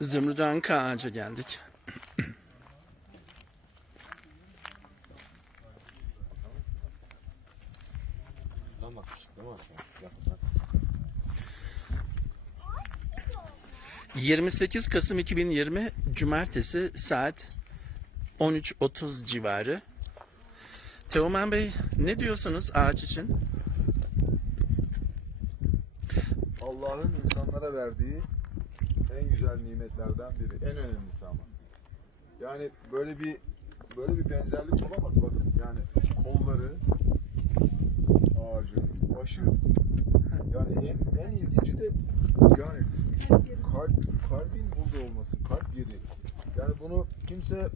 Zümrüt Ağaca geldik. Lan bak değil mi aslında? Yakından. 28 Kasım 2020 Cumartesi saat 13.30 civarı. Teoman Bey ne diyorsunuz ağaç için? Allah'ın insanlara verdiği en güzel nimetlerden biri. En önemlisi ama. Yani böyle bir böyle bir benzerlik olamaz bakın. Yani kolları, ağacın, başı. Yani en, en ilginci de yani kalp, kalbin burada olması, kalp yeri. Yani bunu kimse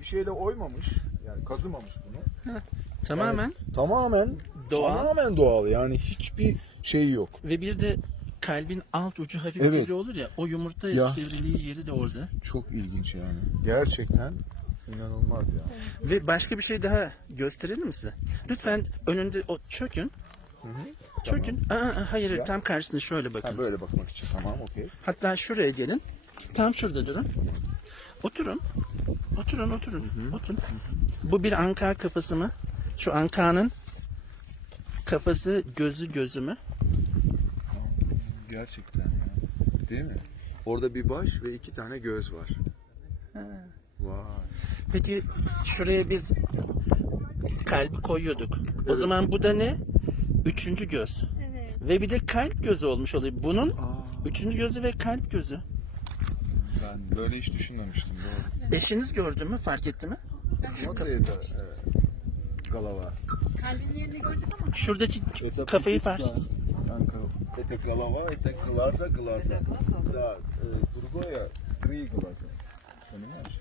bir şeyle oymamış. Yani kazımamış bunu. Tamamen Yani tamamen doğal tamamen doğal. Yani hiçbir şey yok. ve bir de kalbin alt ucu hafif Evet. sivri olur ya o yumurta Ya. sivriliği yeri de orada. Çok ilginç yani. Gerçekten inanılmaz ya. Ve başka bir şey daha gösterelim mi size? Lütfen önünde o çökün. Çökün. Aa, aa, hayır Ya. tam karşısında şöyle bakın. Ha, böyle bakmak için tamam okey. Hatta şuraya gelin. Tam şurada durun. Oturun. Oturun, oturun. Oturun. Bu bir anka kafası mı? Şu ankanın kafası, gözü, gözü mü? Gerçekten ya. Değil mi? Orada bir baş ve iki tane göz var. Vay. Peki şuraya biz kalbi koyuyorduk. O zaman bu da ne? Üçüncü göz. Evet. Ve bir de kalp gözü olmuş oluyor. Bunun Aa, üçüncü gözü ve kalp gözü. ben böyle hiç düşünmemiştim. Doğru. Eşiniz gördü mü? Fark etti mi? Makareta, evet. Galava. Kalbinin yerini gördük ama. Şuradaki kafayı fark Это голова, это глаза, глаза. Да, э, другое три глаза. Понимаешь?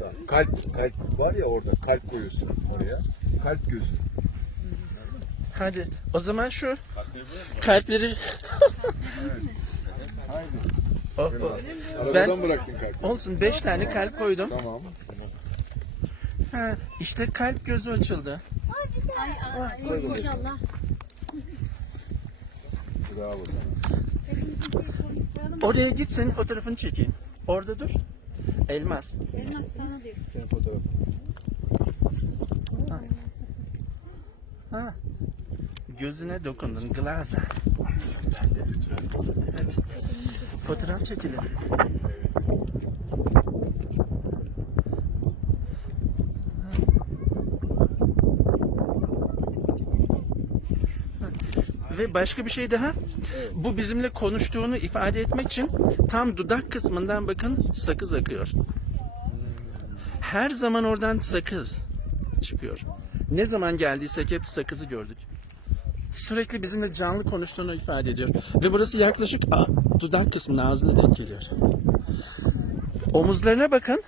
Да. Kalp, kalp var ya orada, kalp koyuyorsun oraya. Kalp gözü. Hadi. O zaman şu kalpleri Haydi. Oh, oh. Arabadan bıraktın kalbi. Olsun 5 tane kalp koydum. Tamam. Ha, işte kalp gözü açıldı. Ay ay ay inşallah. Telefonunu koyalım. Oraya git senin fotoğrafını çekeyim. Orada dur. Elmas. Elmas sana diyor. Senin fotoğraf. Ha. Gözüne dokundun. Glaza. Evet. Fotoğraf çekelim. Ve başka bir şey daha. Bu bizimle konuştuğunu ifade etmek için tam dudak kısmından bakın sakız akıyor. Her zaman oradan sakız çıkıyor. Ne zaman geldiysek hep sakızı gördük. Sürekli bizimle canlı konuştuğunu ifade ediyor. Ve burası yaklaşık a, dudak kısmına ağzına denk geliyor. Omuzlarına bakın.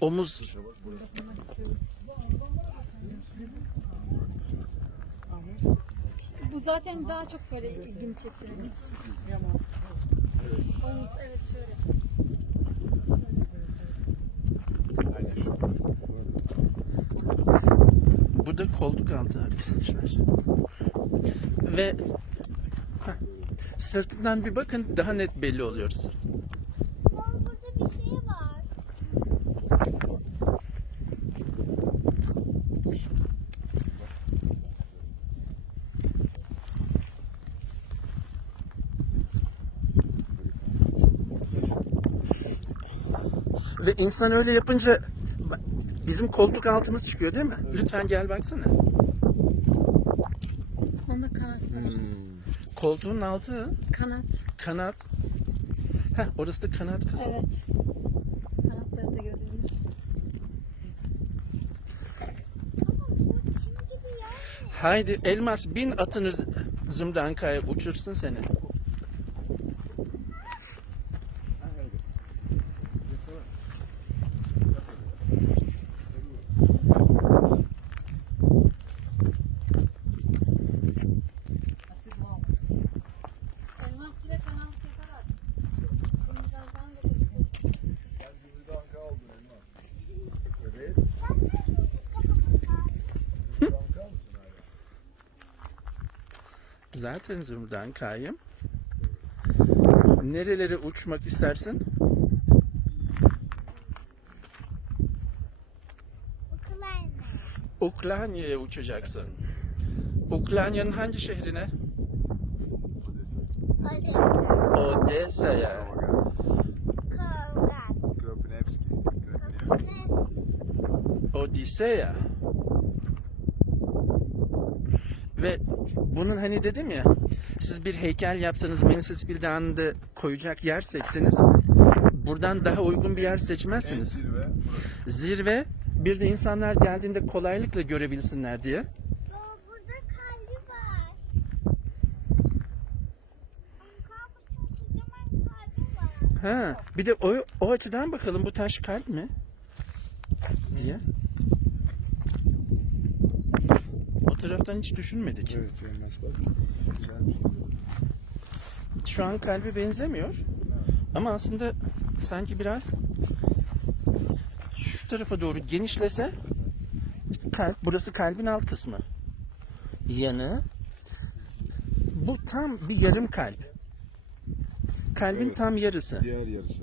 Omuz Bu zaten daha çok böyle ilgimi çekti. Evet şöyle. Bu da koltuk altı arkadaşlar. Ve heh, sırtından bir bakın daha net belli oluyor. sırt. Burada bir şey var. Ve insan öyle yapınca bizim koltuk altımız çıkıyor değil mi? Lütfen gel baksana. Onda kanat var. Koltuğun altı Kanat. kanat. Heh, orası da kanat kısmı. Evet. Kanatları da görünüyor. Haydi elmas bin atın zümdankaya uçursun seni. Elmas bile kanat yapar artık. Birazdan götürecek. Ben Cumhuriyet Anka aldım Elmas. Evet. Anka Zaten zümdankayım. Nerelere uçmak istersin? Ukrayna. Ukrayna'ya uçacaksın. Ukrayna'nın hangi şehrine? Odessa. Odessa'ya. Kırgaz. Ve bunun hani dedim ya siz bir heykel yapsanız bir Dağı'nda koyacak yer seçseniz buradan daha uygun bir yer En seçmezsiniz. zirve burası. Zirve bir de insanlar geldiğinde kolaylıkla görebilsinler diye. Aa, burada kalbi var. Kalbi çok kocaman kalbi var. Ha, bir de o, o açıdan bakalım bu taş kalp mi? diye. O taraftan hiç düşünmedik. Evet, elmas bak. Güzelmiş. Şu an kalbe benzemiyor. Ama aslında sanki biraz şu tarafa doğru genişlese kalp, burası kalbin alt kısmı. Yanı bu tam bir yarım kalp. Kalbin Evet. tam yarısı. Diğer yarısı.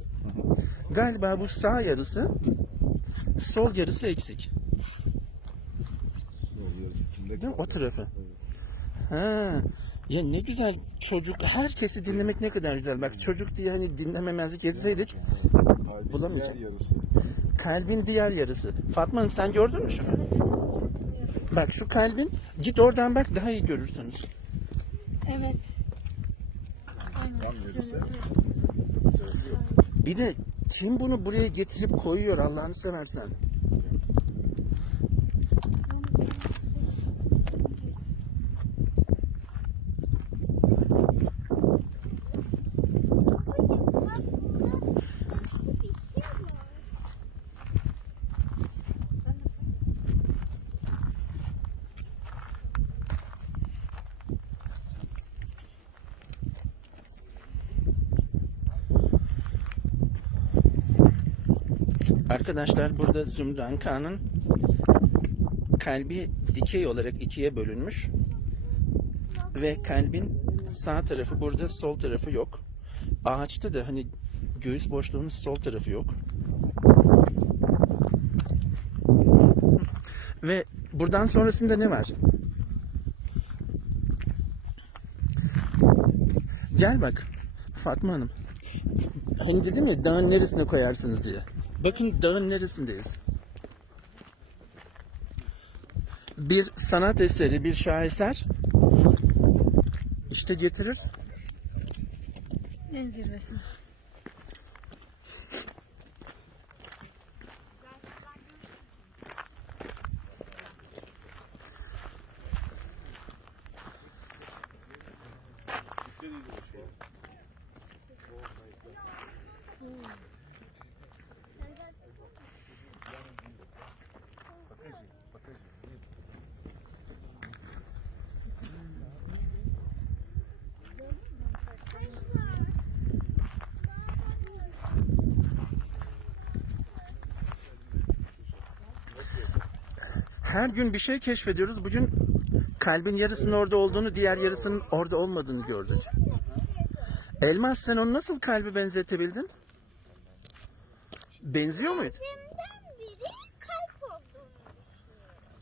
Galiba bu sağ yarısı, sol yarısı eksik. Değil mi? O tarafı. Ha. Ya ne güzel çocuk. Herkesi dinlemek ne kadar güzel. Bak çocuk diye hani dinlememezlik etseydik Kalbin Bulamayacağım. diğer yarısı. kalbin diğer yarısı. Fatma Hanım sen gördün mü şunu? Bak şu kalbin git oradan bak daha iyi görürsünüz. Evet. Diyor. Bir de kim bunu buraya getirip koyuyor Allah'ını seversen. Arkadaşlar burada Zümran Kağan'ın kalbi dikey olarak ikiye bölünmüş. Ve kalbin sağ tarafı burada, sol tarafı yok. Ağaçta da hani göğüs boşluğunun sol tarafı yok. Ve buradan sonrasında ne var? Gel bak Fatma Hanım. Hani dedim ya dağın neresine koyarsınız diye. Bakın dağın neresindeyiz. Bir sanat eseri, bir şaheser işte getirir. En zirvesi. Her gün bir şey keşfediyoruz. Bugün kalbin yarısının orada olduğunu, diğer yarısının orada olmadığını gördük. Elmas sen onu nasıl kalbi benzetebildin? Benziyor muydu? Kimden biri kalp olduğunu.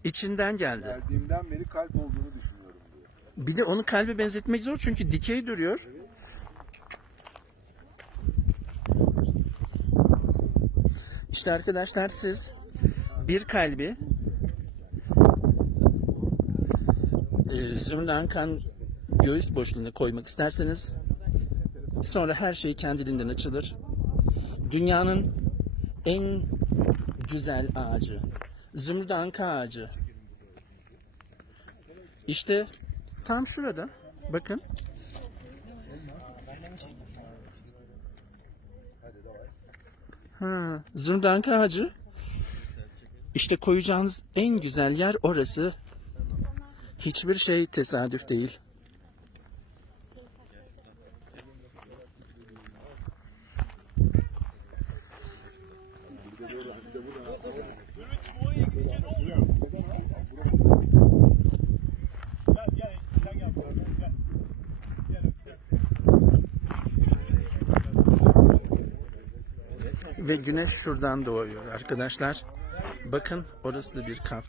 İçinden geldi. Geldiğimden beri kalp olduğunu düşünüyorum diyor. Bir de onu kalbe benzetmek zor çünkü dikey duruyor. İşte arkadaşlar siz bir kalbi e, Zümrüt kan göğüs boşluğuna koymak isterseniz sonra her şey kendiliğinden açılır. Dünyanın en güzel ağacı. Zümrüt anka ağacı. İşte tam şurada. Bakın. Ha, zümrüdanka ağacı. İşte koyacağınız en güzel yer orası. Hiçbir şey tesadüf değil. Ve güneş şuradan doğuyor arkadaşlar. Bakın orası da bir kaf.